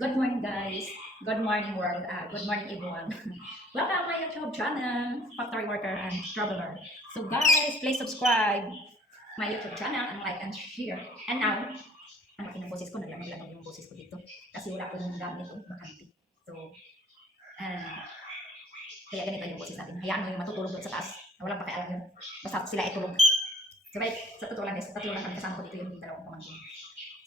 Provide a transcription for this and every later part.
Good morning, guys. Good morning, world. Good morning, everyone. Welcome to my YouTube channel, Factory Worker and Traveler. So, guys, please subscribe my YouTube channel and like and share. And now, ang laki ng boses ko, naglamag-lamag yung boses ko dito. Kasi wala ko yung gamit o bakante. So, uh, kaya ganito yung boses natin. Hayaan mo yung matutulog doon sa taas. Walang pakialam yun. Basta sila ay tulog. So, right, sa totoo lang guys, tatlo lang kami kasama ko dito yung dalawang pamangkin.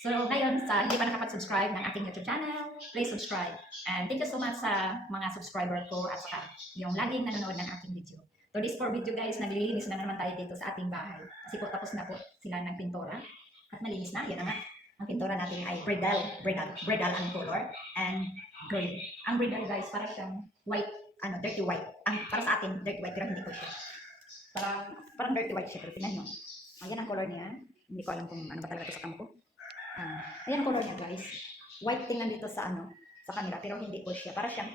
So, ngayon, sa hindi pa nakapag-subscribe ng aking YouTube channel, please subscribe. And thank you so much sa mga subscriber ko at saka yung laging nanonood ng aking video. So, this for video guys, naglilinis na naman tayo dito sa ating bahay. Kasi po tapos na po sila ng pintura. At malinis na, yan na nga. Ang pintura natin ay bridal ang color and gray. Ang bridal guys, para siyang white, dirty white. Para sa atin, dirty white, pero hindi po siya. Parang dirty white siya, pero tingnan nyo. Ayan ang color niya. Hindi ko alam kung ano ba talaga ito sa kampo ko. Ayan ang color niya guys. White tingnan dito sa sa camera, pero hindi po siya. Para siyang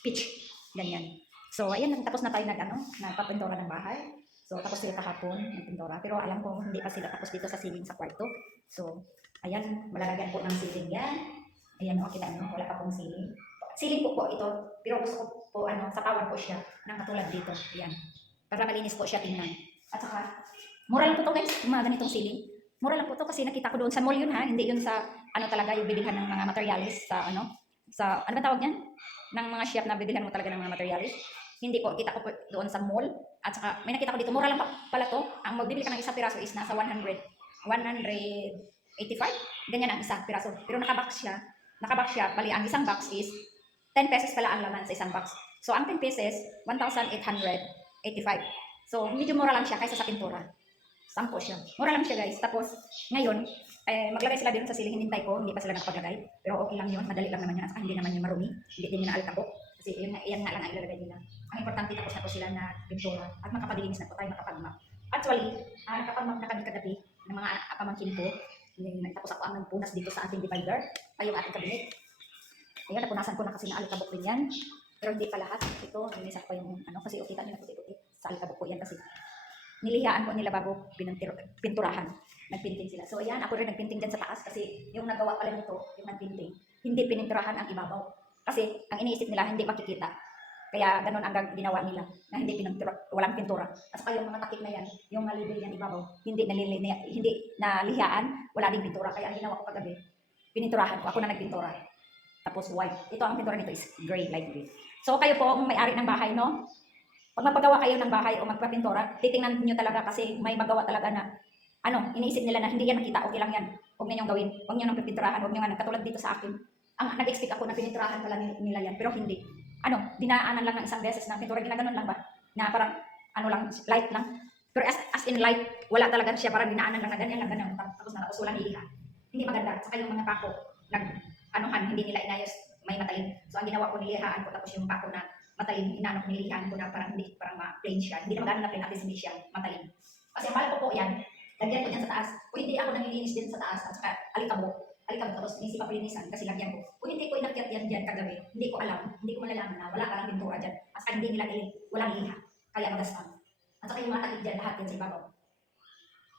peach. Ganyan. So, ayan, tapos na tayo nagpapintura ng bahay. So, tapos sila kahapon ng pintura. Pero alam ko, hindi pa sila tapos dito sa ceiling sa kwarto. So, ayan, malalagyan po ng ceiling yan. Ayan, kita nyo, wala pa pong ceiling. Ceiling po ito, pero gusto ko po, sa tawan po siya, ng katulad dito. Ayan. Para malinis po siya tingnan. At saka, mura lang po ito guys, yung mga ganitong ceiling. Mura lang po ito kasi nakita ko doon sa mall yun ha, hindi yun sa talaga yung bibilhan ng mga materialis sa sa ano ba tawag niyan? Ng mga shop na bibilhan mo talaga ng mga materialis. Hindi po, kita ko po doon sa mall at saka may nakita ko dito, mura lang pala to. Ang magbibili ka ng isang piraso is nasa 185, ganyan ang isang piraso. Pero nakabox siya, bali ang isang box is 10 pesos pala ang laman sa isang box. So ang 10 pesos, 1,885. So medyo mura lang siya kaysa sa pintura. Sampo siya. Mura lang siya guys. Tapos, ngayon, maglagay sila din sa ceiling. Hinintay ko, hindi pa sila nakapaglagay. Pero okay lang yun. Madali lang naman yun. At saka hindi naman yung marumi. Hindi din yung naaltabok. Kasi yan nga lang ang ilalagay nila. Ang importante tapos na po sila na pintura. At makapalinis na po tayo, makapagmap. Actually, nakapagmap na kami kagabi ng mga pamangkin ko. Tapos ako ang nagpunas dito sa ating divider. Ay yung ating cabinet. Ayun, napunasan ko na kasi na alikabok din yan. Pero hindi pa lahat. Ito, nilinis ko pa yung kasi ukita nyo na puti-puti. Sa alikabok ko yan kasi nilihaan ko nila bago pinturahan. Nagpinting sila. So ayan, ako rin nagpinting dyan sa taas kasi yung nagawa pala nito, yung nagpinting, hindi pininturahan ang ibabaw. Kasi ang iniisip nila, hindi makikita. Kaya ganun ang ginawa nila na hindi walang pintura. At saka yung mga takip na yan, yung nalibig yan ibabaw, hindi nalihaan, wala ding pintura. Kaya ang ginawa ko kagabi, pininturahan ko. Ako na nagpintura. Tapos white. Ito ang pintura nito is gray, light gray. So kayo po, kung may-ari ng bahay, no? Pag magpagawa kayo ng bahay o magpapintura, titingnan niyo talaga kasi may magawa talaga na iniisip nila na hindi yan nakita, okay lang yan. Huwag niyo gawin. Huwag niyo nang pipinturahan, huwag niyo nga katulad dito sa akin. Nag-expect ako na pininturahan pala nila yan, pero hindi. Dinaanan lang ng isang beses ng pintura, ginaganon lang ba? Na parang lang, light lang. Pero as in light, wala talaga siya, parang dinaanan lang na ganyan lang, ganyan. Tapos walang iliha. Hindi maganda. Saka yung mga pako, hindi nila inayos, may matalim. So ang ginawa ko, nilihaan ko, tapos yung pako na matalim, nilihan ko na parang plain siya. Hindi na magana na plain, at least hindi siya matalim. Kasi ang bala ko po yan, lagyan ko yan sa taas. Kung hindi ako nanilinis din sa taas, at saka alikabok, tapos inisip ako linisan kasi lagyan ko. Kung hindi ko inakyat yan dyan kagabi, hindi ko alam, hindi ko malalaman na wala ka lang pintura dyan. At saka hindi nila walang liha, kaya magaspan. At saka yung mga takip dyan, lahat yan sa ibabaw.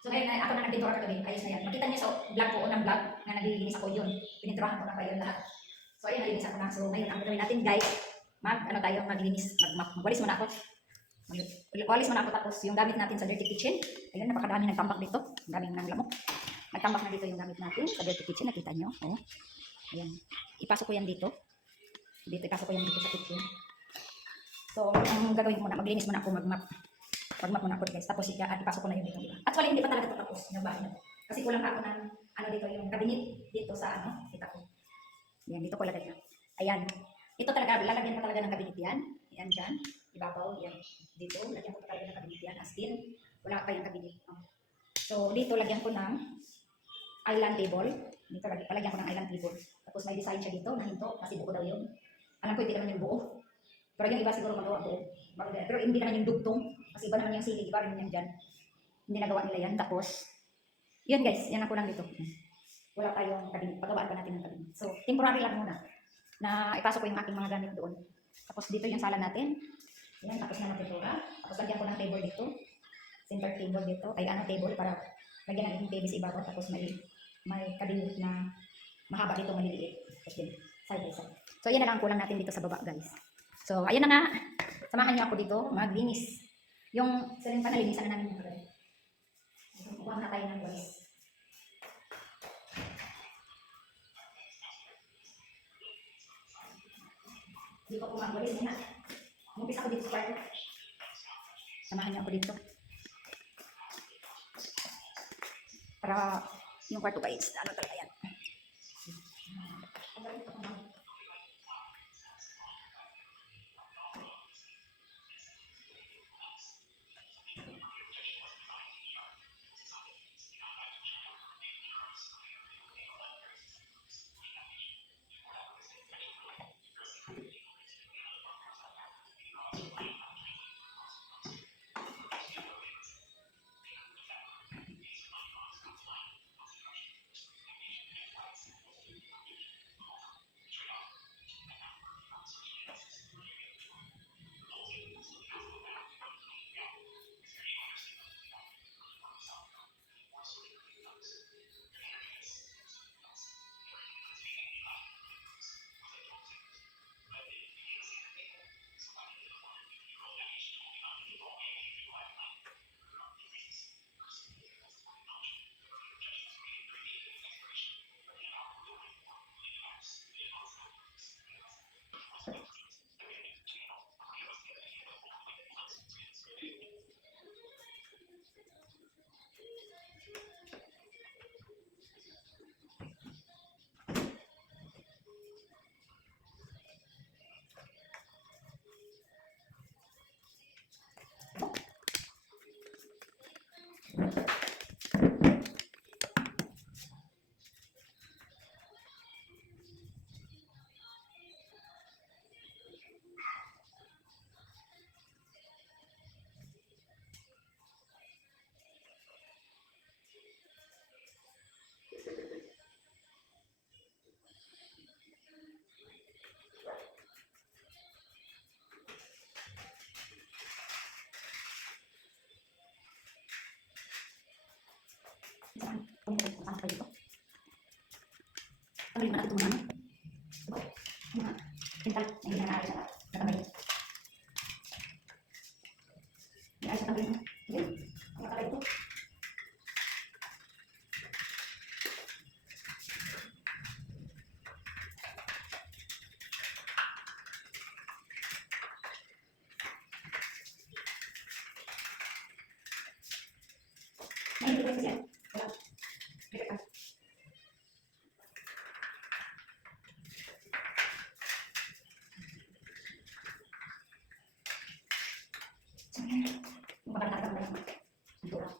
So ngayon, ako na nagpintura kagabi, ayos na yan. Makita niyo sa vlog ko, unang vlog, na naglilinis ako yun. Pininturahan ko na pa yun lahat. So ayun, nalinis ako na. So ngayon, ang gagawin natin guys, maglinis, magwalis muna ako. Walis muna ako tapos yung gamit natin sa dirty kitchen. Ayun, napakadami nagtambak dito. Ang daming ng lamok. Nagtambak na dito yung gamit natin sa dirty kitchen. Nakita nyo? Oh. Ayan. Ipasok ko yan dito. Ipasok ko yan dito sa kitchen. So, ang gagawin ko muna, maglinis muna ako, magmap. Magmap muna ako guys. Tapos ipasok ko na yun dito. Diba? Actually, hindi pa talaga ito tapos yung bahay na ito. Kasi kulang ako ng dito yung cabinet dito sa kita ko. Yan, dito ko lagay na. Ayan. Ito talaga, lalagyan ko talaga ng cabinet yan. Yan dyan. Ibabaw, yan. Dito, lagyan ko talaga ng cabinet yan. As in, wala pa yung cabinet. So, dito lagyan ko ng island table. Dito palagyan ko ng island table. Tapos may design siya dito na hinto. Kasi buo daw yun. Alam ko, hindi naman yung buo. Pero yung iba siguro magawa buo. Pero hindi naman yung dugtong. Kasi iba naman yung silig. Iba rin yan dyan. Hindi nagawa nila yan. Tapos, yun guys, yan ako lang dito. Wala tayong cabinet. Pagawaan pa natin ng cabinet. So, temporary lang muna. Na ipasok ko yung aking mga gamit doon. Tapos dito yung sala natin. Yan, tapos na natin tura. Tapos lagyan ko ng table dito. Center table dito. Ay table para lagyan ng TV sa ibabaw. Tapos may cabinet na mahaba dito, maliliit. Tapos din, side So, yan na lang ang kulang natin dito sa baba, guys. So, ayun na nga. Samahan niyo ako dito maglinis. Yung ceiling fan, nalinisan na namin yung kagaya. Kukuha na tayo ng guys. Hindi ko kumagalis na. Umpisa ako dito sa kwarto. Samahan niyo ako dito. Para yung kwarto guys, ano talaga yan. Saan pa dito? Tanggalin mo natin itong mga pintal. Hindi na naayos na natanggalin. Hindi ayos na tanggalin mo. Hindi. Nakatanggal ito. Hindi ko siya. Wala. Bigat. Magandang naman. Ito lang.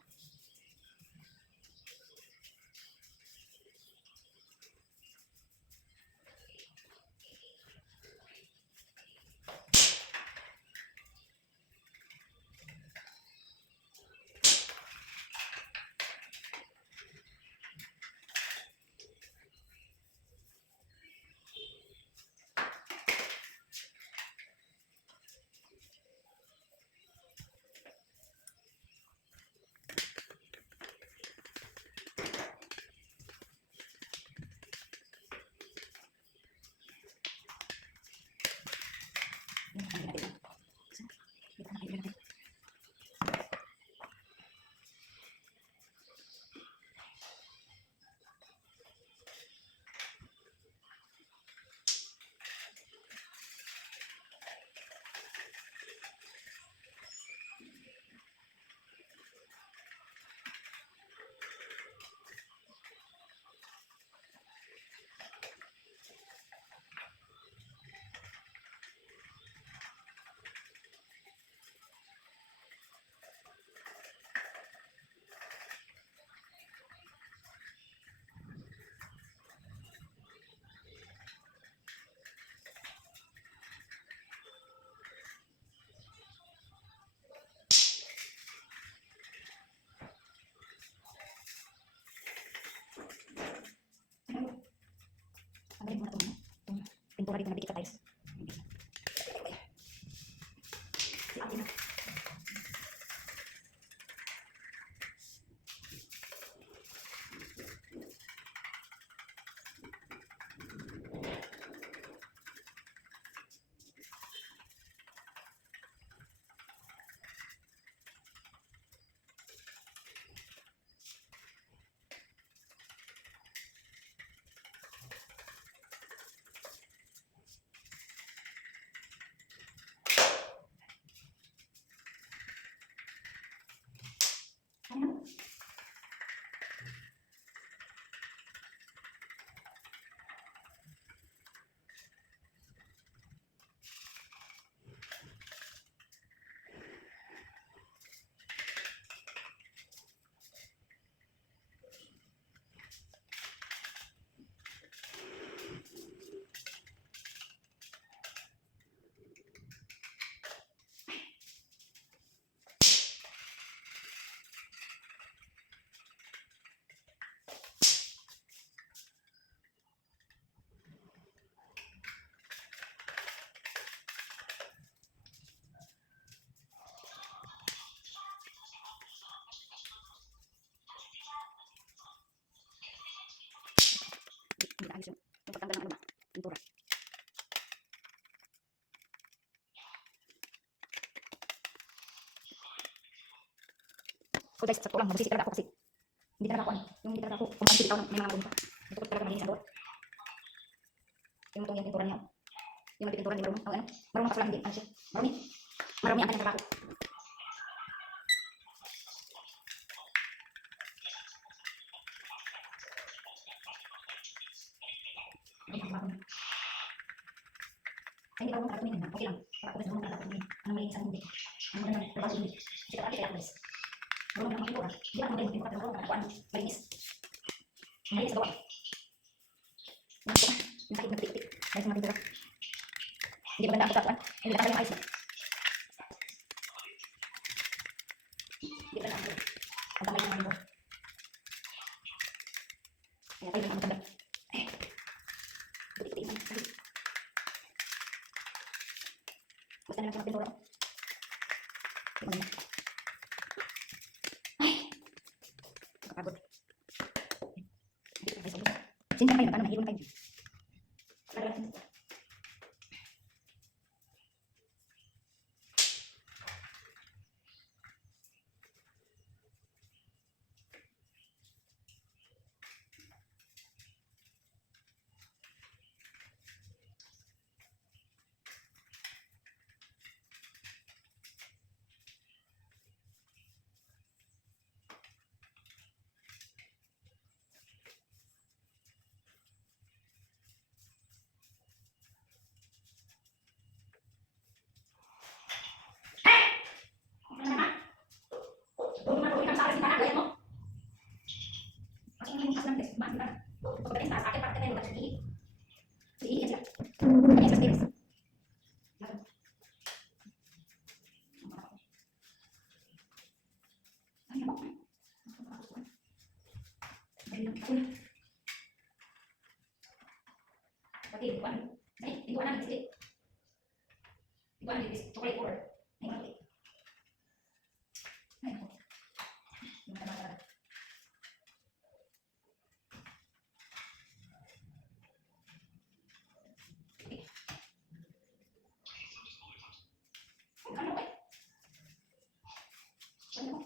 Tanggalin mo na itong pintura dito na dikit sa tiles. Si Ate na. So guys, sakto lang, mabusisi talaga ako kasi hindi talaga ako ano, yung hindi talaga ako, kung ano bitaw ng may mga marumi pa. Gusto ko talaga malinis ang doon. Yung itong yung pinturan niya. Yung pinturan ni marumi. Oh, ano? Marumi ka pala, hindi. Ano siya? Marumi. Marumi ang kanyang trabaho. Ay, ang trabaho niya. Ay, hindi pa ako makaratumingin. Okay lang. Para ako gusto mo makaratumingin. Anong malinis ang hindi. Ang magandang trabaho hindi. Kasi kapag kaya ako guys. Marumi ka ng pintura. Hindi ako magaling pintura. Pero marumi ka na kuhaan. Malinis. Malinis sa gawa. Yung sakit nagtik-tik. Dahil sa mga pintura. Hindi maganda ang pagkakuan. Hindi nakasal yung ayos ba? Hindi maganda ang pagkakuan. Ang tamay ng mga pintura. Kaya tayo yung maganda. Puti-puti naman. Basta na lang sa mga pintura. Hindi maganda. Ay! Nakakapagod. Sinta kayo, paano nahirong kayo? Huwag mo na sa akin para gaya mo. Kasi yung mga lang, guys, bakit ba? Pagdating sa akin, bakit kayo mag-ihi? Iihi yan sila. Kaya sa stairs. Pati, ikuan. Ay, ikuan natin sila. Ikuan natin, chocolate or. Ay, ikuan natin. Ay, ako. Yung mataba-taba. Ano ba? Ano ba?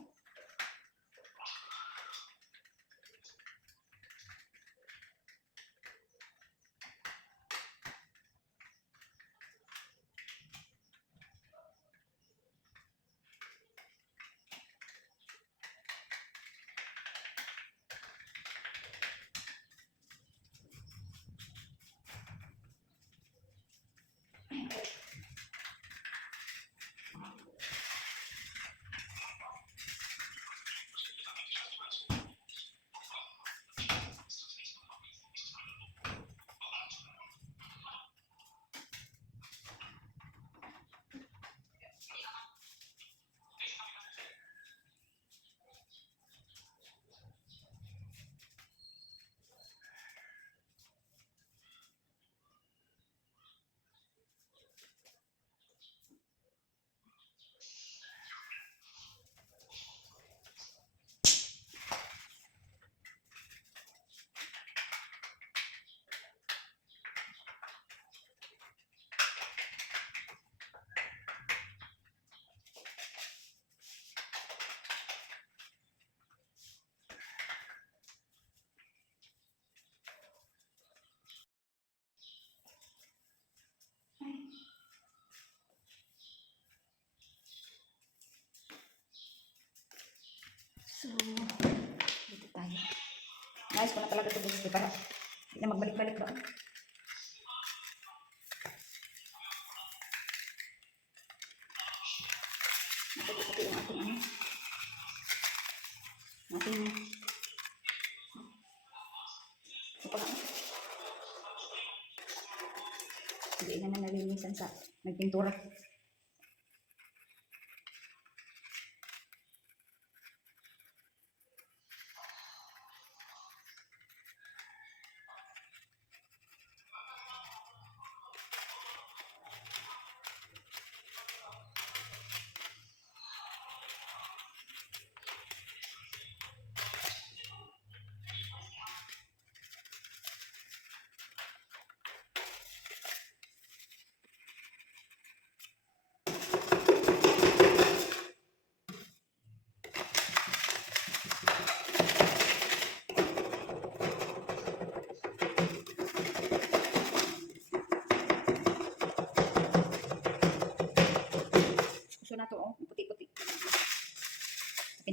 So, dito tayo. Nice ko na talaga ito gusto para hindi na magbalik-balik doon. Naputi-puti yung ating ano. Ating ito pa nga. Hindi na nalinisan sa nagpintura.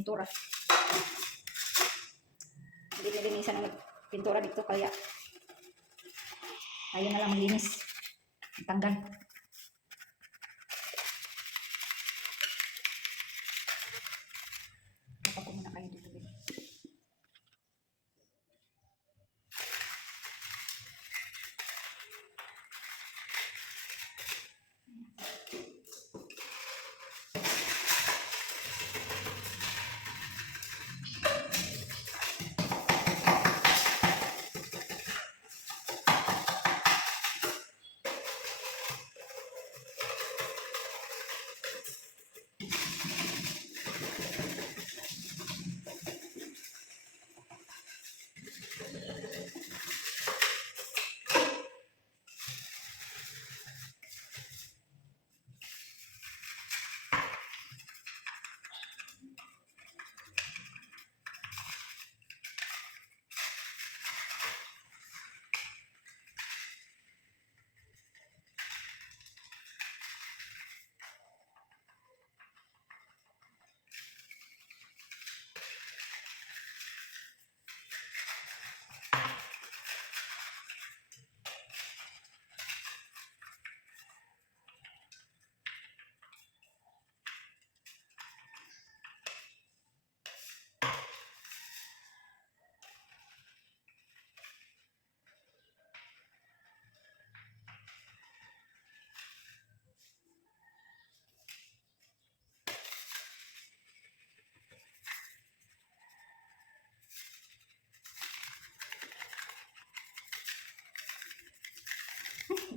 pintura. Hindi nilinisan ng pintura dito kaya ayun na lang maglinis. Tanggal. Kapag ko muna kayo dito.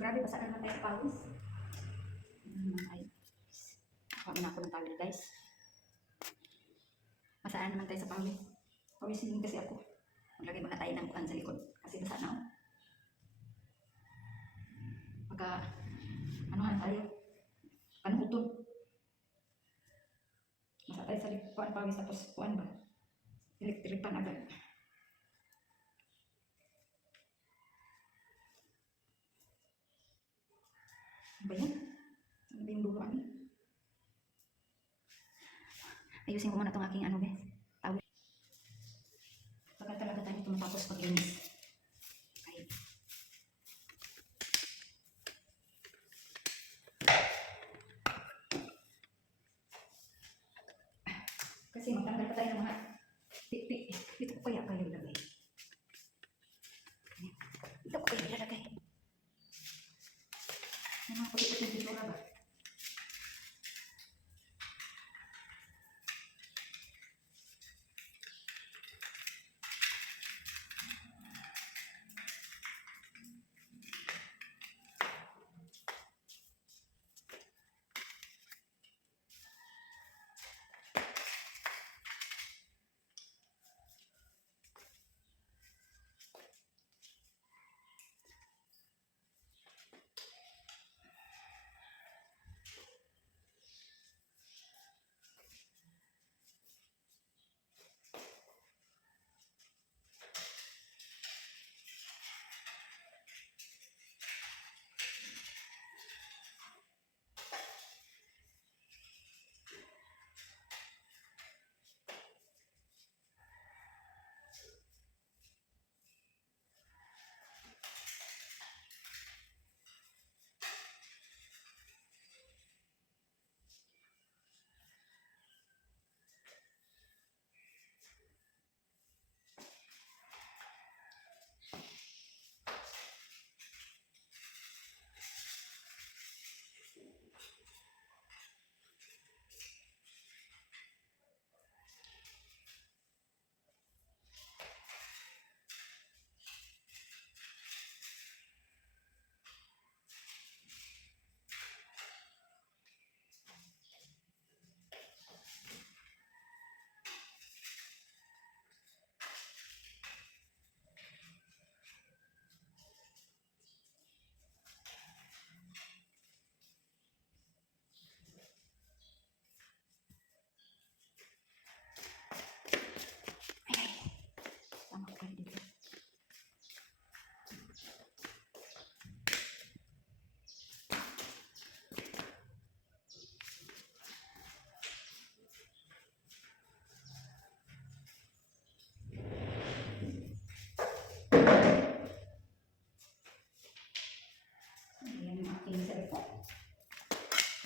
Grabe, basa naman tayo sa pawis. Ay, kami na ako ng tawil, guys. Masaan naman tayo sa pawis. Pawis din kasi ako. Maglagay muna tayo ng bukan sa likod. Kasi basa na ako. Pagka, anuhan tayo. Panuhutol. Basa tayo sa likuan pawis tapos kuan ba? Electripan agad. Ano ba yan? Ano ba yung dulo ano? Ayusin ko muna itong aking ano guys. Tawil. Pagka talaga tayo tumapos paglinis. Okay. Kasi magtanggal pa tayo ng mga tik-tik. Dito ko kaya kayo ilagay. Dito ko kaya ilagay. May mga puti-puti yung pintura ba?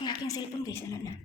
Yung aking cellphone guys, ano na.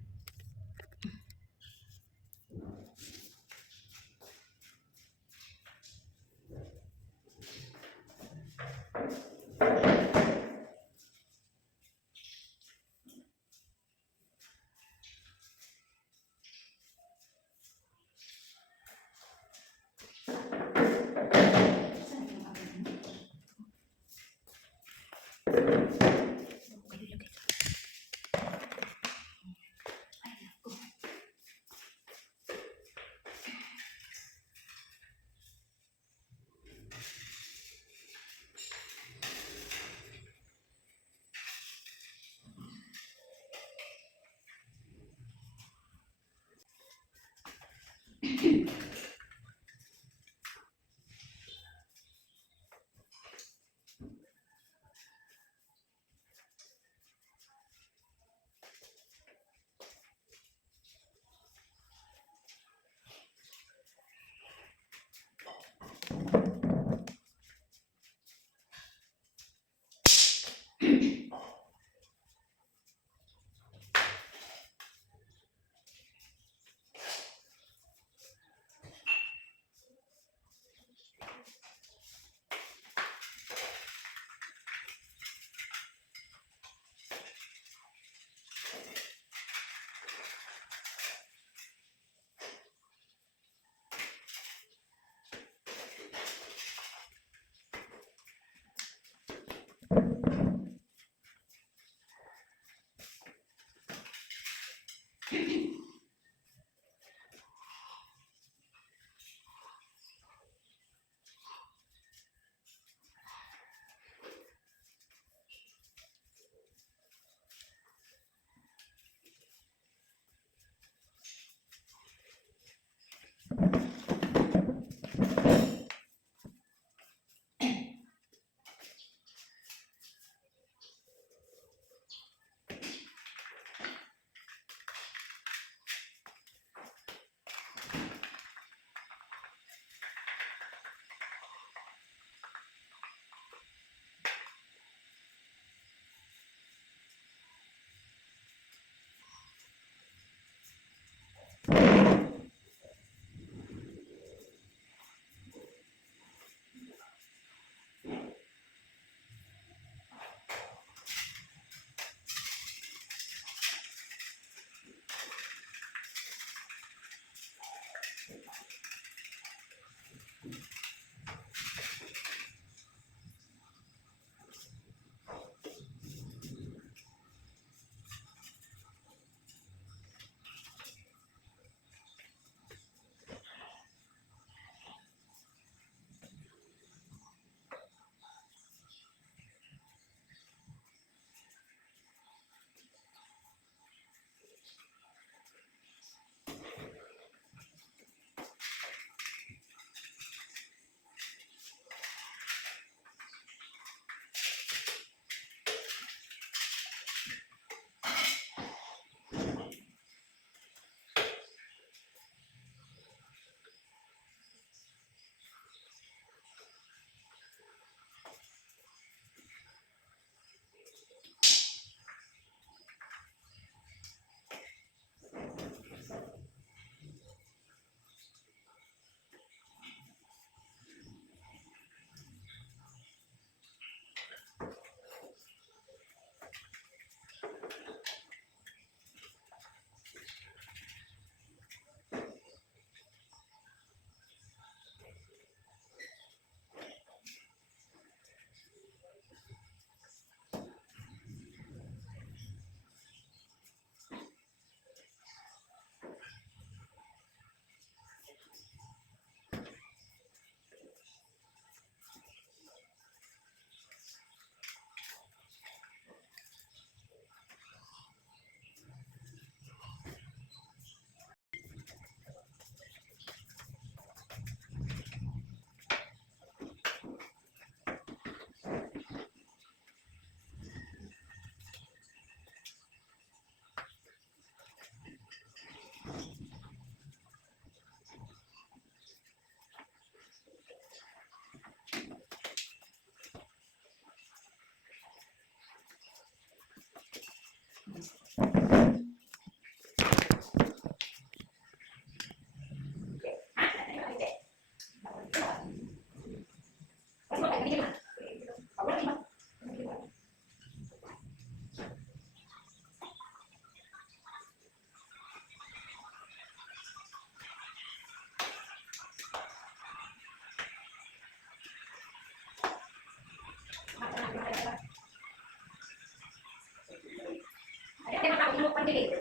pagpili.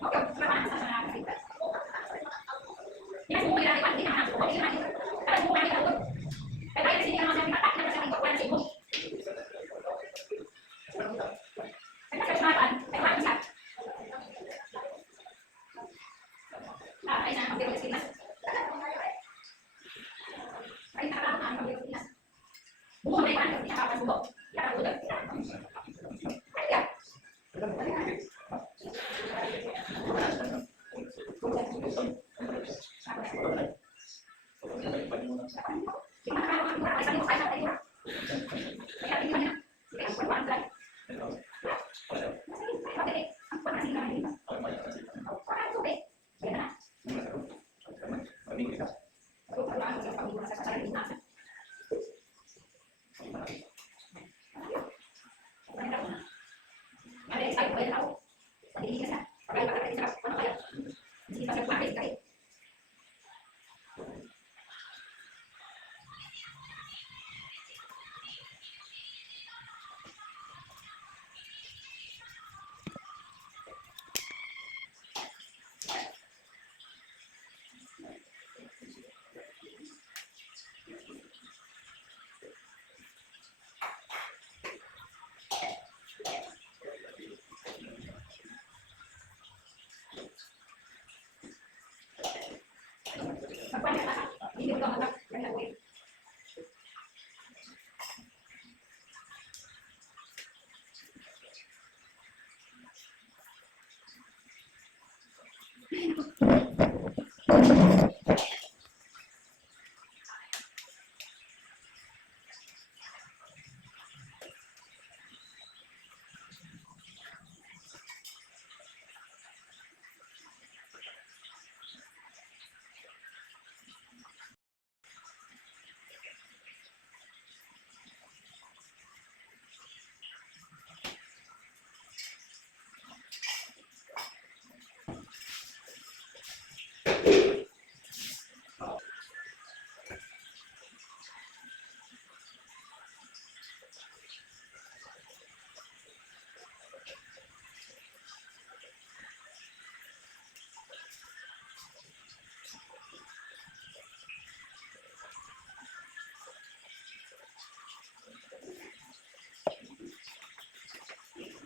Okay, trabaho sa mga kapatid. Yan, bumili natin, hindi naman ako. Bumili natin. Tapos bumili natin ako. Kaya tayo kasi hindi naman natin patak na sa tingko. Wala sibo. Kaya sa sumapan, ay wala siya. Ay na, pagpili sa Pinas. Ay nakakalaman ang pagpili sa Pinas. Bumili natin, hindi nakakapan subo. Yan ang ulo.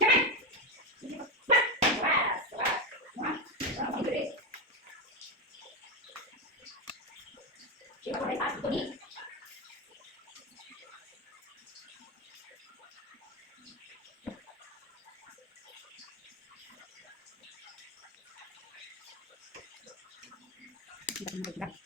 Yan. Kita